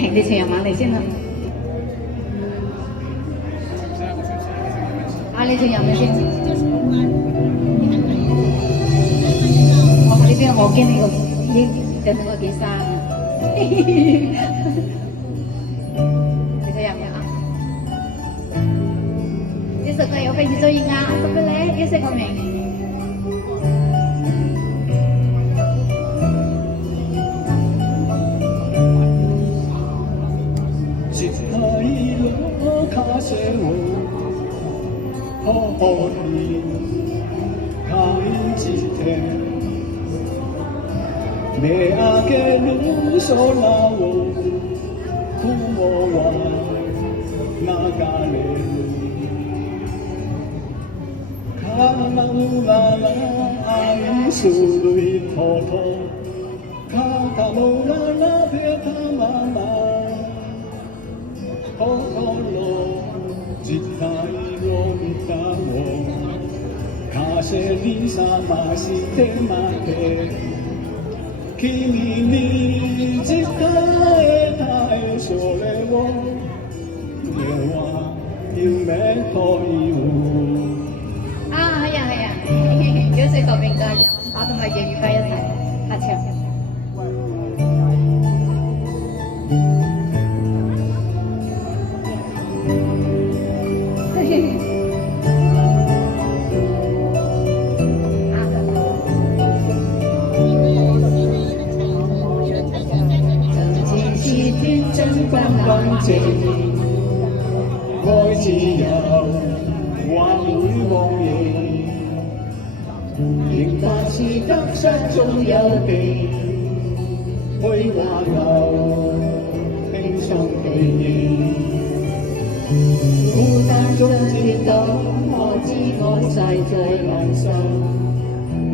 你唱日文嚟先啦。啊，你唱日文先。我呢邊我驚呢個已經整到幾生啊。你唱日文啊？呢首歌有非常中意啊，係咪咧？呢首歌名？卡西我，可你看一天，每阿个路上那我，苦我哇那个嘞，卡啦啦阿弥苏瑞陀陀，卡卡罗啦啦别他妈妈。実態を見たを風にさまして待て君に伝えたいそれを俺は夢という啊，係啊係啊，嗰四個名嘅日文版同埋粵語版一齊合唱。光光正，愛自由，還會忘形。仍發是得失中有地，去話留，輕鬆地認。孤單中跌倒，我知我世最難受。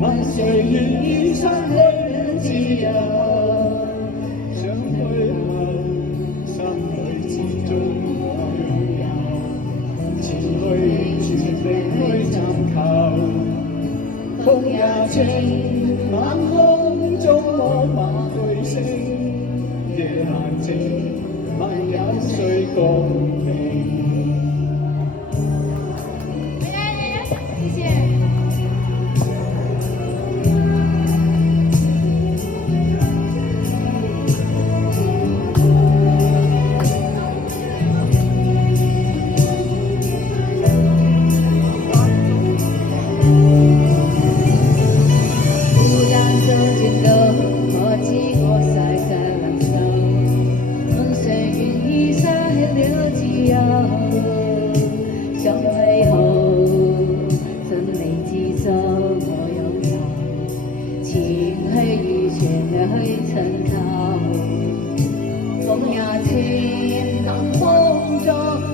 問誰願意失去自由？想退後。始終我擁有，前去全力去尋求，風也清，晚空中我默去聲，夜闌靜，問有誰共鳴？謝謝。想美好，順利至心我擁有，前去與全力去尋求，風也清，冷風中。